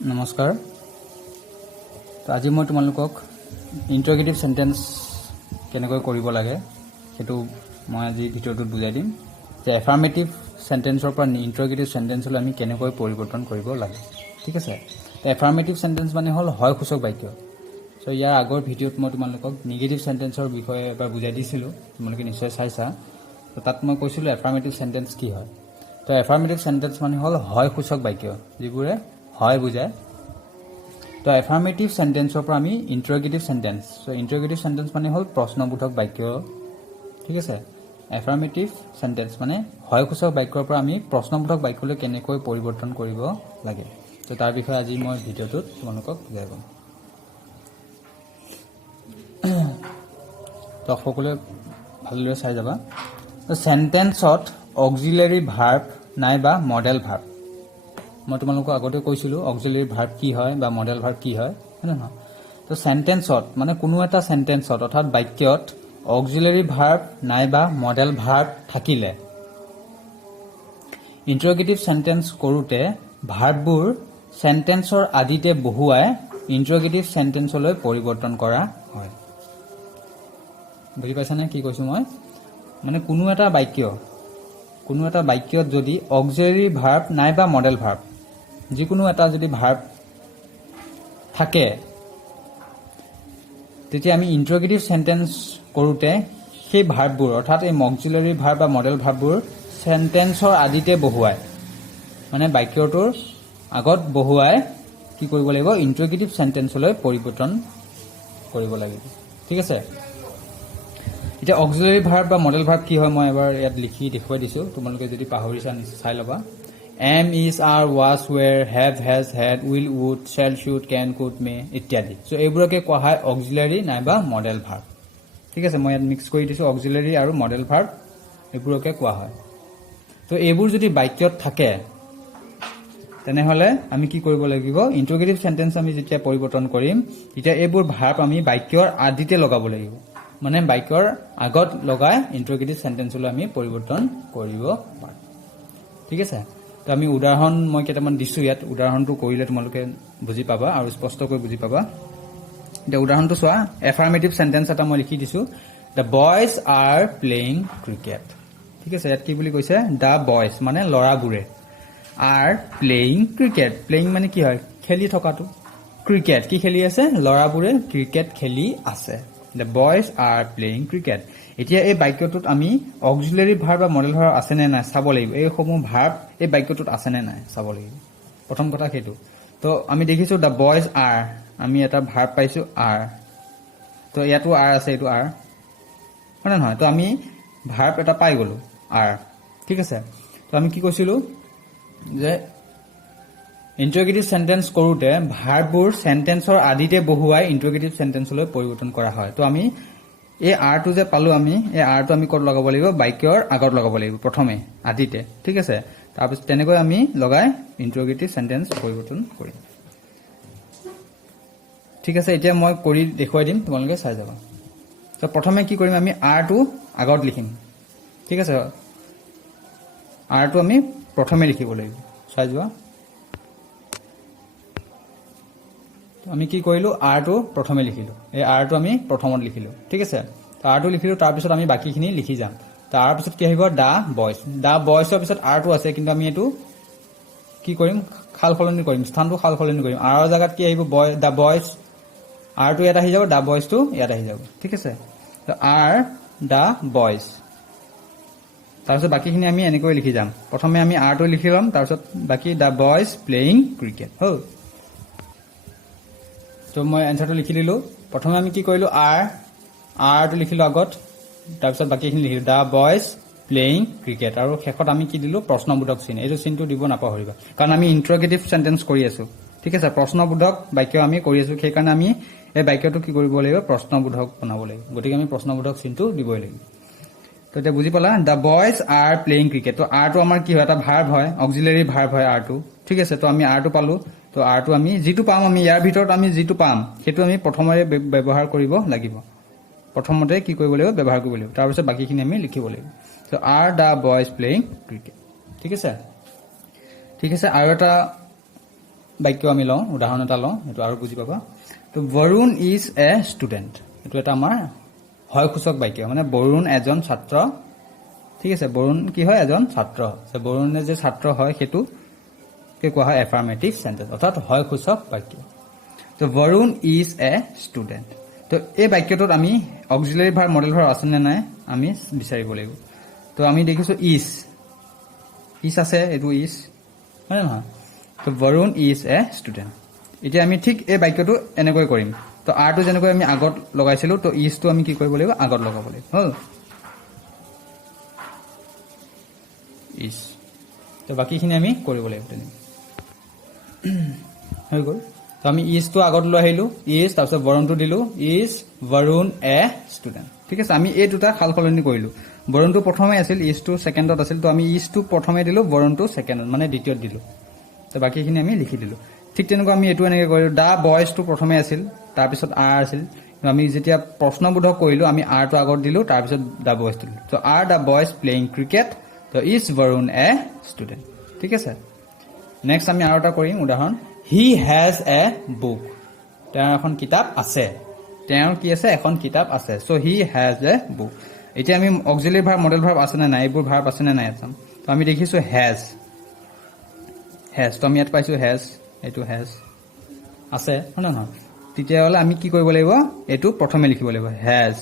নমস্কাৰ। তো আজি মই তোমালোকক ইন্টাৰগেটিভ সেন্টেন্স কেনেকৈ কৰিব লাগে সেইটো মই আজি ভিডিঅ'টোত বুজাই দিম যে এফাৰ্মেটিভ সেন্টেন্সৰ পৰা ইন্টাৰগেটিভ সেন্টেন্সলৈ আমি কেনেকৈ পৰিৱৰ্তন কৰিব লাগে। ঠিক আছে, এফাৰ্মেটিভ সেন্টেন্স মানে হ'ল হয় সূচক বাক্য। সো ইয়াৰ আগৰ ভিডিঅ'ত মই তোমালোকক নিগেটিভ সেন্টেন্সৰ বিষয়ে এবাৰ বুজাই দিছিলোঁ, তোমালোকে নিশ্চয় চাইছা। তো তাত মই কৈছিলোঁ এফাৰ্মেটিভ সেন্টেন্স কি হয়। তো এফাৰ্মেটিভ সেন্টেন্স মানে হ'ল হয় সূচক বাক্য, যিবোৰে হয় বুজায়। তো এফাৰ্মেটিভ সেন্টেন্সৰ পৰা আমি ইন্টাৰগেটিভ সেন্টেন্স, সো ইন্টাৰগেটিভ সেন্টেন্স মানে হ'ল প্ৰশ্নবোধক বাক্য। ঠিক আছে, এফাৰ্মেটিভ সেন্টেন্স মানে হয় সূচক বাক্যৰ পৰা আমি প্ৰশ্নবোধক বাক্যলৈ কেনেকৈ পৰিৱৰ্তন কৰিব লাগে। তো তাৰ বিষয়ে আজি মই ভিডিঅ'টোত তোমালোকক বুজাই ক'ম। তো সকলোৱে ভালদৰে চাই যাবা। তো সেন্টেন্সত অক্সিলাৰী ভাৰ্ব নাইবা মডেল ভাৰ্ব, মই তোমালোকক আগতে কৈছিলোঁ অক্সিলাৰী ভাৰ্ব কি হয় বা মডেল ভাৰ্ব কি হয়, হয়নে নহয়। তো সেন্টেন্সত মানে কোনো এটা সেন্টেন্সত অৰ্থাৎ বাক্যত অক্সিলাৰী ভাৰ্ব নাইবা মডেল ভাৰ্ব থাকিলে ইন্টাৰগেটিভ সেন্টেন্স কৰোঁতে ভাৰ্ববোৰ সেন্টেন্সৰ আদিতে বহুৱাই ইন্টাৰগেটিভ সেন্টেন্সলৈ পৰিৱৰ্তন কৰা হয়। বুজি পাইছানে কি কৈছোঁ মই? মানে কোনো এটা বাক্যত যদি অক্সিলাৰী ভাৰ্ব নাইবা মডেল ভাৰ্ব যিকোনো এটা যদি ভাৰ্ব থাকে, তেতিয়া আমি ইন্টাৰগেটিভ সেন্টেন্স কৰোঁতে সেই ভাৰ্ববোৰ অৰ্থাৎ এই অক্সিলাৰী ভাৰ্ব বা মডেল ভাৰ্ববোৰ সেন্টেন্সৰ আদিতে বহুৱাই, মানে বাক্যটোৰ আগত বহুৱাই কি কৰিব লাগিব, ইন্টাৰগেটিভ সেন্টেন্সলৈ পৰিৱৰ্তন কৰিব লাগিব। ঠিক আছে, এতিয়া অক্সিলাৰী ভাৰ্ব বা মডেল ভাৰ্ব কি হয় মই এবাৰ ইয়াত লিখি দেখুৱাই দিছোঁ, তোমালোকে যদি পাহৰিছা চাই ল'বা। Am, is, are, was, were, have, has, had, will, would, shall, should, can, could, may ইত্যাদি। চ' এইবোৰকে কোৱা হয় অক্সিলাৰী নাইবা মডেল ভাৰ্ব। ঠিক আছে, মই ইয়াত মিক্স কৰি দিছোঁ অক্সিলাৰী আৰু মডেল ভাৰ্ব, এইবোৰকে কোৱা হয়। তো এইবোৰ যদি বাক্যত থাকে তেনেহ'লে আমি কি কৰিব লাগিব, ইন্টাৰগেটিভ সেন্টেন্স আমি যেতিয়া পৰিৱৰ্তন কৰিম তেতিয়া এইবোৰ ভাৰ্ব আমি বাক্যৰ আদিতে লগাব লাগিব, মানে বাক্যৰ আগত লগাই ইন্টাৰগেটিভ সেন্টেন্সলৈ আমি পৰিৱৰ্তন কৰিব পাৰোঁ। ঠিক আছে, তো আমি উদাহৰণ মই কেইটামান দিছোঁ ইয়াত, উদাহৰণটো কৰিলে তোমালোকে বুজি পাবা আৰু স্পষ্টকৈ বুজি পাবা। এতিয়া উদাহৰণটো চোৱা, এফাৰ্মেটিভ সেন্টেন্স এটা মই লিখি দিছোঁ, the boys R playing cricket. ঠিক আছে, ইয়াত কি বুলি কৈছে, দ্য বয়জ মানে ল'ৰাবোৰে, আৰ প্লেয়িং ক্ৰিকেট, প্লেয়িং মানে কি হয়, খেলি থকাটো, ক্ৰিকেট কি খেলি আছে, ল'ৰাবোৰে ক্ৰিকেট খেলি আছে। The boys R playing cricket. এতিয়া এই বাক্যটোত আমি অক্সিলাৰী ভাৰ্ব বা মডেল ভাৰ্ব আছে নে নাই চাব লাগিব, এইসমূহ ভাৰ্ব এই বাক্যটোত আছে নে নাই চাব লাগিব, প্ৰথম কথা সেইটো। তো আমি দেখিছোঁ দ্য বয়জ আৰ, আমি এটা ভাৰ্ব পাইছোঁ আৰ, তো ইয়াতো আৰ আছে, এইটো আৰ হয় নে নহয়। তো আমি ভাৰ্ব এটা পাই গ'লোঁ আৰ। ঠিক আছে, তো আমি কি কৈছিলোঁ যে ইন্টাৰগেটিভ সেন্টেন্স কৰোঁতে ভাৰ্ববোৰ সেন্টেন্সৰ আদিতে বহুৱাই ইন্টাৰগেটিভ সেন্টেন্সলৈ পৰিৱৰ্তন কৰা হয়। তো আমি এই আৰটো যে পালোঁ, আমি এই আৰটো আমি ক'ত লগাব লাগিব, বাক্যৰ আগত লগাব লাগিব প্ৰথমে আদিতে। ঠিক আছে, তাৰপিছত তেনেকৈ আমি লগাই ইন্টাৰগেটিভ সেন্টেন্স পৰিৱৰ্তন কৰিম। ঠিক আছে, এতিয়া মই কৰি দেখুৱাই দিম, তোমালোকে চাই যাবা। তো প্ৰথমে কি কৰিম, আমি আৰটো আগত লিখিম। ঠিক আছে, আৰটো আমি প্ৰথমে লিখিব লাগিব, চাই যোৱা। আমি কি কৰিলোঁ, আৰটো প্ৰথমে লিখিলোঁ, এই আৰটো আমি প্ৰথমত লিখিলোঁ। ঠিক আছে, তো আৰটো লিখিলোঁ, তাৰপিছত আমি বাকীখিনি লিখি যাম। তাৰপিছত কি আহিব, দ্য বয়জ। দ্য বয়জৰ পিছত আৰটো আছে, কিন্তু আমি এইটো কি কৰিম, সাল সলনি কৰিম, স্থানটো সাল সলনি কৰিম। আৰৰ জেগাত কি আহিব, দ্য বয়জ, আৰটো ইয়াত আহি যাব, দ্য বয়জটো ইয়াত আহি যাব। ঠিক আছে, তো আৰ দ্য বয়জ, তাৰপিছত বাকীখিনি আমি এনেকৈ লিখি যাম। প্ৰথমে আমি আৰটো লিখি ল'ম, তাৰপিছত বাকী দ্য বয়জ প্লেয়িং ক্ৰিকেট হ'ল। তো মই এনচাৰটো লিখি দিলোঁ। প্ৰথমে আমি কি কৰিলোঁ, আৰটো লিখিলোঁ আগত, তাৰপিছত বাকীখিনি লিখিলোঁ দ্য বয়জ প্লেয়িং ক্ৰিকেট, আৰু শেষত আমি কি দিলোঁ, প্ৰশ্নবোধক চিন। এইটো চিনটো দিব নাপাহৰিবা, কাৰণ আমি ইন্টাৰগেটিভ সেন্টেন্স কৰি আছোঁ। ঠিক আছে, প্ৰশ্নবোধক বাক্য আমি কৰি আছোঁ, সেইকাৰণে আমি এই বাক্যটো কি কৰিব লাগিব, প্ৰশ্নবোধক বনাব লাগিব, গতিকে আমি প্ৰশ্নবোধক চিনটো দিবই লাগিব। তো এতিয়া বুজি পালা, the boys R playing cricket. তো আৰটো আমাৰ কি হয়, এটা ভাৰ্ব হয়, অক্সিলাৰী ভাৰ্ব হয় আৰটো। ঠিক আছে, তো আমি আৰটো পালোঁ। তো আৰটো আমি যিটো পাম, আমি ইয়াৰ ভিতৰত আমি যিটো পাম সেইটো আমি প্ৰথমতে ব্যৱহাৰ কৰিব লাগিব, প্ৰথমতে কি কৰিব লাগিব, ব্যৱহাৰ কৰিব লাগিব, তাৰপিছত বাকীখিনি আমি লিখিব লাগিব। তো are the boys playing cricket. ঠিক আছে, ঠিক আছে, আৰু এটা বাক্য আমি লওঁ উদাহৰণ এটা লওঁ এটো আৰু বুজি পাবা তো বৰুণ ইজ এ ষ্টুডেন্ট এটো এটা আমাৰ হয়সূচক বাক্য মানে বৰুণ এজন ছাত্ৰ ঠিক আছে বৰুণ কি হয় এজন ছাত্ৰ সে বৰুণে যে ছাত্ৰ হয় হেতু কে কোৱা হয় এফাৰ্মেটিভ সেন্টেন্স অৰ্থাৎ হয়সূচক বাক্য তো বৰুণ ইজ এ ষ্টুডেন্ট তো এই বাক্যটোত আমি অক্সিলাৰি ভাৰ্ব মডেল ভাৰ্ব আছে নে নাই আমি বিচাৰিব লাগিব তো আমি দেখিছো ইজ আছে এটো ইজ হয় না তো বৰুণ ইজ এ ষ্টুডেন্ট এতিয়া আমি ঠিক এই বাক্যটো এনেকৈ কৰিম তো আর টো যেনেকৈ আমি আগত লগাইছিলো তো ইজ টো আমি কি কৰিব লাগিব আগত লগাব লাগিব হল ইজ তো বাকিখিনি আমি কৰিব লাগিব তেনে হৈ গ'ল তো আমি ইজ টো আগত লৈ আহিলো ইজ তাৰপিছত বৰুণটো দিলো ইজ বৰুণ এ ষ্টুডেন্ট ঠিক আছে আমি এই দুটা খালখলনি কৰিলো বৰুণটো প্ৰথমে আছিল ইজ টো সেকেন্ডত আছিল তো আমি ইজ টো প্ৰথমে দিলো বৰুণটো সেকেন্ডত মানে দ্বিতীয়ত দিলো তো বাকিখিনি আমি লিখি দিলো ঠিক তেনেকৈ আমি এটো এনেকৈ কৰিলো দা বয়জ টো প্ৰথমে আছিল তাৰ পিছত আৰ আছিল আমি যেতিয়া প্ৰশ্নবোধক কৰিলো আমি আৰ টো আগত দিলো তাৰ পিছত দা বয়জ দিলো তো আৰ দা বয়জ প্লেইং ক্ৰিকেট তো ইজ বৰুণ এ ষ্টুডেন্ট ঠিক আছে নেক্সট আমি আৰু এটা কৰিম উদাহৰণ হি হ্যাজ এ বুক তেওঁৰ এখন কিতাপ আছে তেওঁৰ কি আছে এখন কিতাপ আছে so he has a book এতিয়া আমি অক্সিলাৰি ভাৰ্ব মডেল ভাৰ্ব আছে নে নাই এইবোৰ ভাৰ্ব আছে নে নাই আছাম তো আমি দেখিছো হ্যাজ তো আমি ইয়াত পাইছো হ্যাজ এটো হ্যাজ আছে হয় না নহয় তেতিয়াহলে আমি কি কৰিব লাগিব এটো প্ৰথমে লিখিব লাগিব হ্যাজ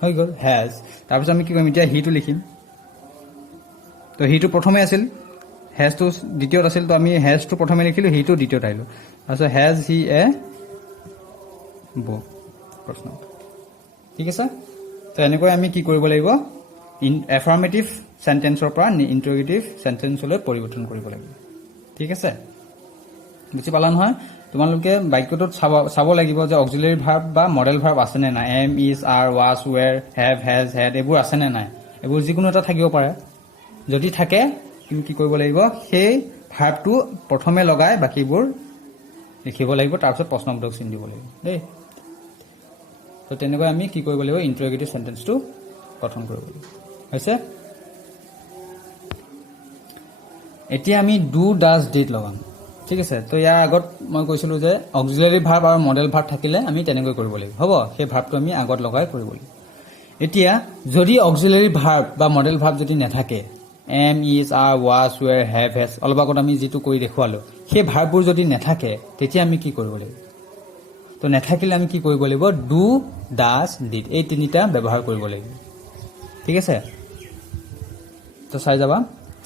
হৈ গ'ল হ্যাজ তাৰপিছত আমি কি কৰিম এতিয়া হি টো লিখিম তো হি টো প্ৰথমে আছিল হ্যাজ টো দ্বিতীয়ত আছিল তো আমি হ্যাজ টো প্ৰথমে লিখিলো হি টো দ্বিতীয়ত আহিলো তাৰপিছত হ্যাজ হি এ বুক প্ৰশ্ন ঠিক আছে তো এনেকৈ আমি কি কৰিব লাগিব এফাৰ্মেটিভ সেন্টেন্সৰ পৰা ইন্টাৰোগেটিভ সেন্টেন্সলৈ পৰিৱৰ্তন কৰিব লাগিব ঠিক আছে বুজি পালা নহয় তোমালোকে বাক্যটোত চাব লাগিব যে অক্সিলাৰি ভাৰ্ব বা মডেল ভাৰ্ব আছে নে নাই am is are was were have has had এইবোৰ আছে নে নাই এইবোৰ যিকোনো এটা থাকিব পাৰে যদি থাকে তুমি কি কৰিব লাগিব সেই ভাৰ্বটো প্ৰথমে লগাই বাকিবোৰ লিখিব লাগিব তাৰপিছত প্ৰশ্নবোধক চিন দিব লাগিব দেই তো তেনেকৈ আমি কি কৰিব লাগিব ইন্টাৰোগেটিভ সেন্টেন্সটো গঠন কৰিব লাগিব হৈছে এতিয়া আমি ডু ডাজ ডিড লগাম ঠিক আছে তো ইয়াৰ আগত মই কৈছিলো যে অক্সিলাৰি ভাৰ্ব আৰু মডেল ভাৰ্ব থাকিলে আমি তেনেকৈ কৰিব লাগিব হ'ব সেই ভাৰ্বটো আমি আগত লগাই কৰিব লাগিব এতিয়া যদি অক্সিলাৰি ভাৰ্ব বা মডেল ভাৰ্ব যদি নাথাকে am is are was were have has অলপ আগত আমি যেটো কৰি দেখুৱালো সেই ভাৰ্ববোৰ যদি নাথাকে তেতিয়া আমি কি কৰিব লাগিব তো নাথাকিলে আমি কি কৰিব লাগিব ডু ডাজ ডিড এই তিনিটা ব্যৱহাৰ কৰিব লাগিব ঠিক আছে তো চাই যাবা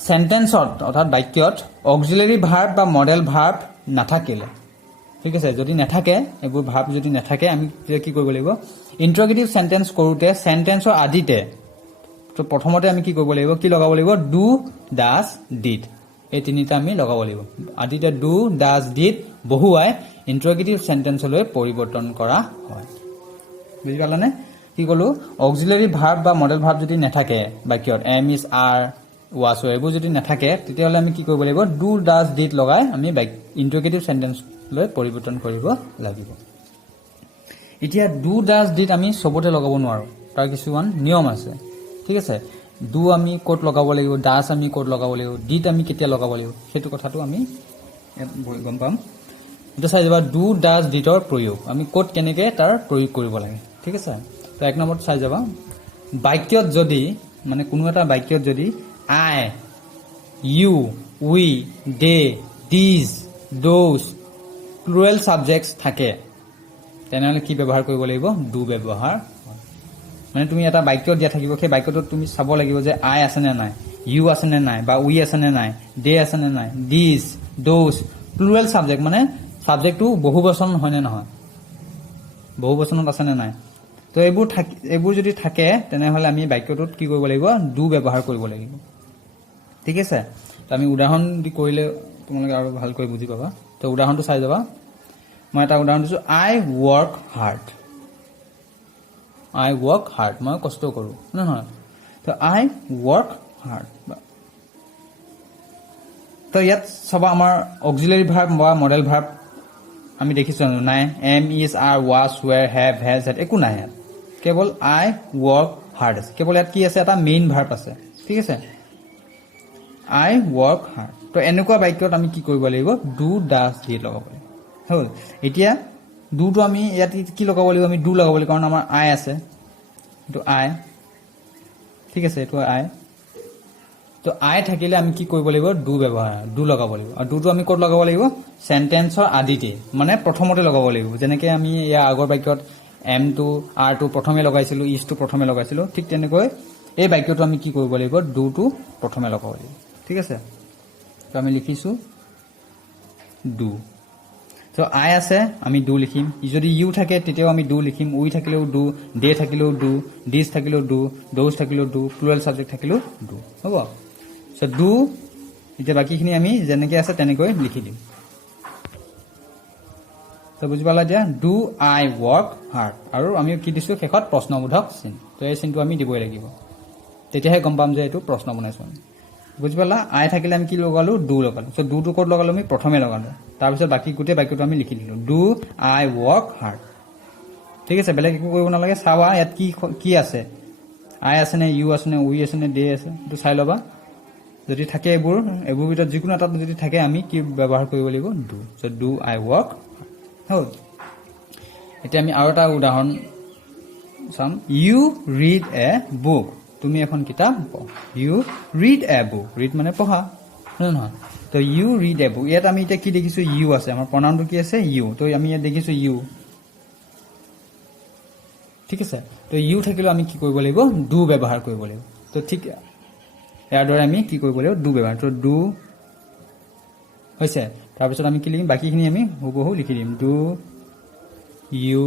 সেন্টেন্সত অৰ্থাৎ বাক্যত অক্সিলাৰি ভাৰ্ব বা মডেল ভাৰ্ব নাথাকিলে ঠিক আছে যদি নাথাকে এইবোৰ ভাৰ্ব যদি নাথাকে আমি কি কৰিব লাগিব ইন্টাৰোগেটিভ সেন্টেন্স কৰোতে সেন্টেন্সৰ আদিতে তো প্ৰথমতে আমি কি কৰিব লাগিব কি লগাব লাগিব ডু ডাজ ডিড এই তিনিটা আমি লগাব লাগিব আদিতে ডু ডাজ ডিড বহুৱাই ইন্টাৰোগেটিভ সেন্টেন্সলৈ পৰিৱৰ্তন কৰা হয় বুজি পালানে কি কলো অক্সিলাৰি ভাৰ্ব বা মডেল ভাৰ্ব যদি নাথাকে বাক্যত এম ইজ আৰ ৱাজ এইবোৰ যদি নাথাকে তেতিয়াহলে আমি কি কৰিব লাগিব ডু ডাজ ডিড লগাই আমি ইন্টাৰোগেটিভ সেন্টেন্সলৈ পৰিৱৰ্তন কৰিব লাগিব এতিয়া ডু ডাজ ডিড আমি সবতে লগাব নোৱাৰো তাৰ কিছুমান নিয়ম আছে ঠিক আছে ডু আমি কোড লগাব লাগিব ডাজ আমি কোড লগাব লাগিব ডিড আমি কেতিয়া লগাব লাগিব সেইটো কথাটো আমি গম পাম এটা চাই যাবা ডু ডাজ ডিডৰ প্ৰয়োগ আমি কোড কেনেকে তাৰ প্ৰয়োগ কৰিব লাগে ঠিক আছে তো এক নম্বৰত চাই যাবা বাক্যত যদি মানে কোনো এটা বাক্যত যদি I, you, we, they, these, those, plural subjects থাকে তেনেহলে কি ব্যৱহাৰ কৰিব লাগিব ডু ব্যৱহাৰ মানে তুমি এটা বাক্য দিয়া থাকিব সেই বাক্যটো তুমি চাব লাগিব যে I আছে নে নাই you আছে নে নাই বা we আছে নে নাই they আছে নে নাই these, those, plural subject মানে সাবজেক্টটো বহুবচন হয় নে নহয় বহুবচনত আছে নে নাই তো এইবোৰ যদি থাকে তেনেহলে আমি বাক্যটোত কি কৰিব লাগিব ডু ব্যৱহাৰ কৰিব লাগিব ঠিক আছে তো আমি উদাহৰণ দি কৰিলে তোমালোকে আৰু ভালকৈ বুজি পাবা তো উদাহৰণটো চাই যাবা মই এটা উদাহৰণ দিছো আই ওয়াৰ্ক হাৰ্ড মই কষ্ট কৰো নহয় তো আই ওয়াৰ্ক হাৰ্ড তো ইয়াত সবা আমাৰ অক্সিলাৰি ভাৰ্ব বা মডেল ভাৰ্ব আমি দেখিছো নাই am is are was were have has had একো নাই ইয়াত কেৱল আই ওয়াৰ্ক হাৰ্ড আছে কেৱল ইয়াত কি আছে এটা মেইন ভাৰ্ব আছে ঠিক আছে I work hard. তো এনেকুৱা বাক্যত আমি কি কৰিব লাগিব ডু ডাজ দি লগাব লাগিব হ'ল এতিয়া ডুটো আমি ইয়াত কি লগাব লাগিব আমি ডু লগাব লাগিব কাৰণ আমাৰ আই আছে এইটো আই ঠিক আছে এইটো আই তো আই থাকিলে আমি কি কৰিব লাগিব ডু ব্যৱহাৰ ডু লগাব লাগিব আৰু ডুটো আমি ক'ত লগাব লাগিব সেন্টেন্সৰ আদিতে মানে প্ৰথমতে লগাব লাগিব যেনেকৈ আমি ইয়াৰ আগৰ বাক্যত এম টু আৰ টু প্ৰথমে লগাইছিলো ইজ টু প্ৰথমে লগাইছিলো ঠিক তেনেকৈ এই বাক্যটো আমি কি কৰিব লাগিব ডুটো প্ৰথমে লগাব লাগিব ঠিক আছে তো আমি লিখিছো ডু তো আই আছে আমি ডু লিখিম যদি ইউ থাকে তেতিয়াও আমি ডু লিখিম উই থাকিলেও ডু দে থাকিলেও ডু ডিজ থাকিলেও ডু ডোজ থাকিলেও ডু প্লুৰেল সাবজেক্ট থাকিলেও ডু হ'ব সো ডু এতিয়া বাকিখিনি আমি যেনেকৈ আছে তেনেকৈ লিখি দিম তো বুজি পালা দিয়া ডু আই ৱৰ্ক হাৰ্ড আৰু আমি কি দিছো শেষত প্ৰশ্নবোধক চিন তো এই চিনটো আমি দিবই লাগিব তেতিয়াহে গম পাম যে এইটো প্ৰশ্ন বনাইছো আমি বুজি পালা আই থাকিলে আমি কি লগালো ডু লগালো সো ডুটো ক'ত লগালো আমি প্ৰথমে লগালো তাৰপিছত বাকি গোটেই বাক্যটো আমি লিখি দিলো ডু আই ৱৰ্ক হাৰ্ড ঠিক আছে বেলেগ একো কৰিব নালাগে চাবা ইয়াত কি কি আছে আই আছে নে ইউ আছে নে উই আছে নে দে আছে এইটো চাই ল'বা যদি থাকে এইবোৰ ভিতৰত যিকোনো এটা যদি থাকে আমি কি ব্যৱহাৰ কৰিব লাগিব do so do I work হ'ল এতিয়া আমি আৰু এটা উদাহৰণ চাম ইউ ৰিড এ বুক তুমি এখন কিতাপ পঢ়া ইউ ৰিড এ বুক ৰিড মানে পঢ়া হয় নহয় তো ইউ ৰিড এ বুক ইয়াত আমি এতিয়া কি দেখিছো ইউ আছে আমাৰ প্ৰনাউনটো কি আছে ইউ তো আমি ইয়াত দেখিছো ইউ ঠিক আছে তো ইউ থাকিলেও আমি কি কৰিব লাগিব ডু ব্যৱহাৰ কৰিব লাগিব তো ঠিক ইয়াৰ দৰে আমি কি কৰিব লাগিব ডু ব্যৱহাৰ তো ডু হৈছে তাৰপিছত আমি কি লিখিম বাকিখিনি আমি হুবহু লিখি দিম do you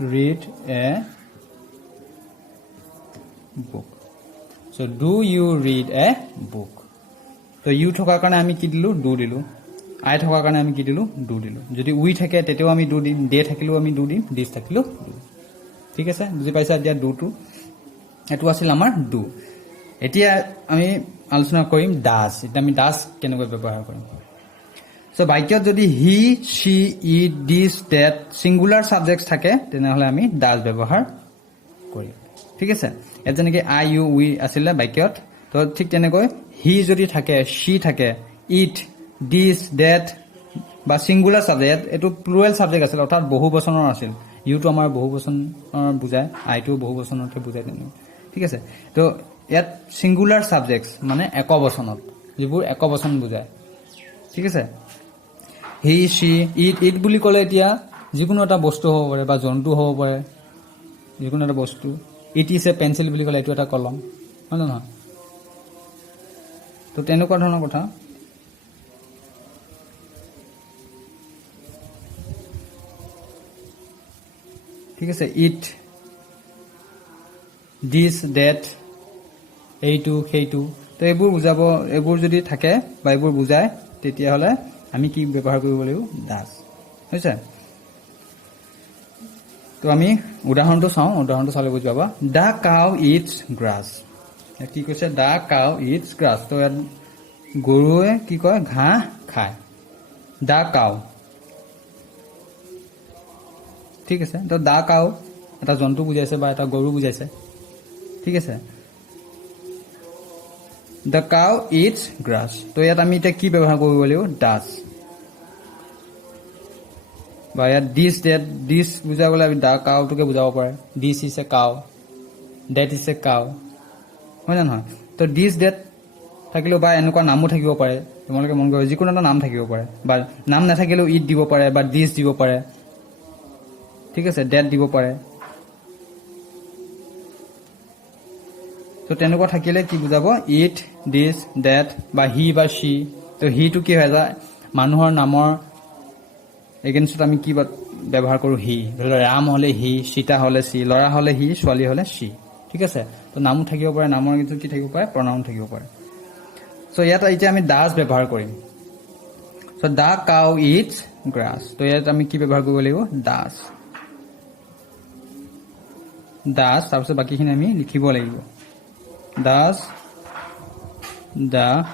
read a book so do you read a book so you থকাৰ কাৰণে আমি কি দিলো ডু দিলো আই থকাৰ কাৰণে আমি কি দিলো ডু দিলো যদি উই থাকে তেতিয়াও আমি ডু দিম দে থাকিলেও আমি ডু দিম দিস থাকিলেও ডু ঠিক আছে বুজি পাইছা এতিয়া ডুটো এটো আছিল আমাৰ ডু এতিয়া আমি আলোচনা কৰিম ডাজ এটা আমি ডাজ কেনেকৈ ব্যৱহাৰ কৰিম সো বাক্যত যদি he she it this that singular subjects থাকে তেনেহলে আমি ডাজ ব্যৱহাৰ কৰিম ঠিক আছে এত যেনেকৈ আই ইউ উই আছিল বাক্যত তো ঠিক তেনেকৈ হি যদি থাকে সি থাকে ইট দিস দ্যাট বা সিঙ্গুলার সাবজেক্ট এটো প্লুৰেল সাবজেক্ট আছিল অৰ্থাৎ বহুবচনৰ আছিল ইউটো আমাৰ বহুবচনৰ বুজায় আইটো বহুবচনতে বুজায় ঠিক আছে তো ইয়াত সিঙ্গুলাৰ সাবজেক্টস মানে একবচনত যিবোৰ একবচন বুজায় ঠিক আছে হি সি ইট বুলি ক'লে এতিয়া যিকোনো এটা বস্তু হ'ব পাৰে বা জন্তু হ'ব পাৰে যিকোনো এটা বস্তু ইট ইজ এ পেন্সিল বুলি ক'লে এইটো এটা কলম হয় নহয় তো তেনেকুৱা ধৰণৰ কথা ঠিক আছে ইট দিস দ্যাট এইটো সেইটো তো এইবোৰ বুজাব এইবোৰ যদি থাকে বা এইবোৰ বুজায় তেতিয়াহ'লে আমি কি ব্যৱহাৰ কৰিব লাগিব ডাজ হৈছে তো আমি উদাহৰণটো চাওঁ উদাহৰণটো চালে বুজি পাবা দা কাউ ইটস গ্ৰাছ কি কৈছে দা কাউ ইটস গ্ৰাছ তো ইয়াত গৰুৱে কি কয় ঘাঁহ খায় দা কাউ ঠিক আছে তো দা কাউ এটা জন্তু বুজাইছে বা এটা গৰু বুজাইছে ঠিক আছে The cow eats grass. তো ইয়াত আমি এটা কি ব্যৱহাৰ কৰিব লাগিব ডাজ বা ইয়াত দিস দ্যাট দিস বুজাবলৈ আমি দা কাউটোকে বুজাব পাৰে this is a cow that is a cow হয় না নহয় তো দিস দ্যাট থাকিলেও বা এনেকুৱা নামো থাকিব পাৰে তোমালোকে মন কৰিব যিকোনো এটা নাম থাকিব পাৰে বা নাম নাথাকিলেও ইট দিব পাৰে বা দিস দিব পাৰে ঠিক আছে দ্যাট দিব পাৰে তো তেনেকুৱা থাকিলে কি বুজাব ইট দিস দ্যাট বা হি বা সি তো হিটো কি হয় যায় মানুহৰ নামৰ এগেইনষ্টত আমি কি ব্যৱহাৰ কৰোঁ হি ধৰি লওক ৰাম হ'লে হি সীতা হ'লে সি ল'ৰা হ'লে হি ছোৱালী হ'লে সি ঠিক আছে তো নামো থাকিব পাৰে নামৰ এগেইনষ্টত কি থাকিব পাৰে প্ৰনাউন থাকিব পাৰে সো ইয়াত এতিয়া আমি ডাজ ব্যৱহাৰ কৰিম so the cow it's grass তো ইয়াত আমি কি ব্যৱহাৰ কৰিব লাগিব ডাজ ডাজ তাৰপিছত বাকীখিনি আমি লিখিব লাগিব Does the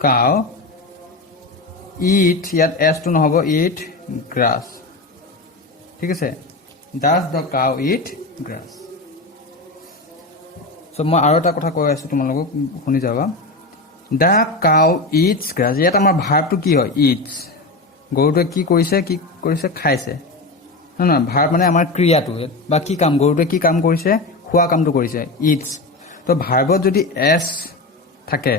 cow eat ইয়াত s টো নহব eat grass ঠিক আছে does the cow eat grass চ' মই আৰু এটা কথা কৈ আছোঁ তোমালোকক, শুনি যাবা। দ্য কাউ ইটছ গ্ৰাছ, ইয়াত আমাৰ ভাৰ্বটো কি হয়? ইটছ। গৰুটোৱে কি কৰিছে? খাইছে। নহয় নহয়, ভাৰ্ব মানে আমাৰ ক্ৰিয়াটো বা কি কাম, গৰুটোৱে কি কাম কৰিছে? খোৱা কামটো কৰিছে, ইটছ। তো ভাৰ্বত যদি এছ থাকে,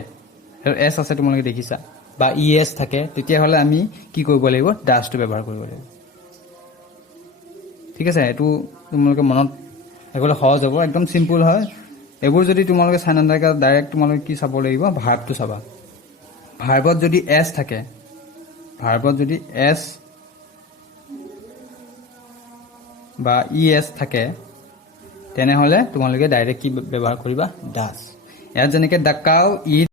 এছ আছে তোমালোকে দেখিছা, বা ই এছ থাকে, তেতিয়াহ'লে আমি কি কৰিব লাগিব? ডাছটো ব্যৱহাৰ কৰিব লাগিব। ঠিক আছে, এইটো তোমালোকে মনত ৰাখিবলৈ সহজ হ'ব, একদম চিম্পুল হয়। এইবোৰ যদি তোমালোকে চাই নাথাকা, ডাইৰেক্ট তোমালোকে কি চাব লাগিব? ভাৰ্বটো চাবা। ভাৰ্বত যদি এছ থাকে, ভাৰ্বত যদি এছ বা ই এছ থাকে, তেনেহ'লে তোমালোকে ডাইৰেক্ট কি ব্যৱহাৰ কৰিবা? ডাছ। ইয়াত যেনেকৈ দ্য কাউ ইট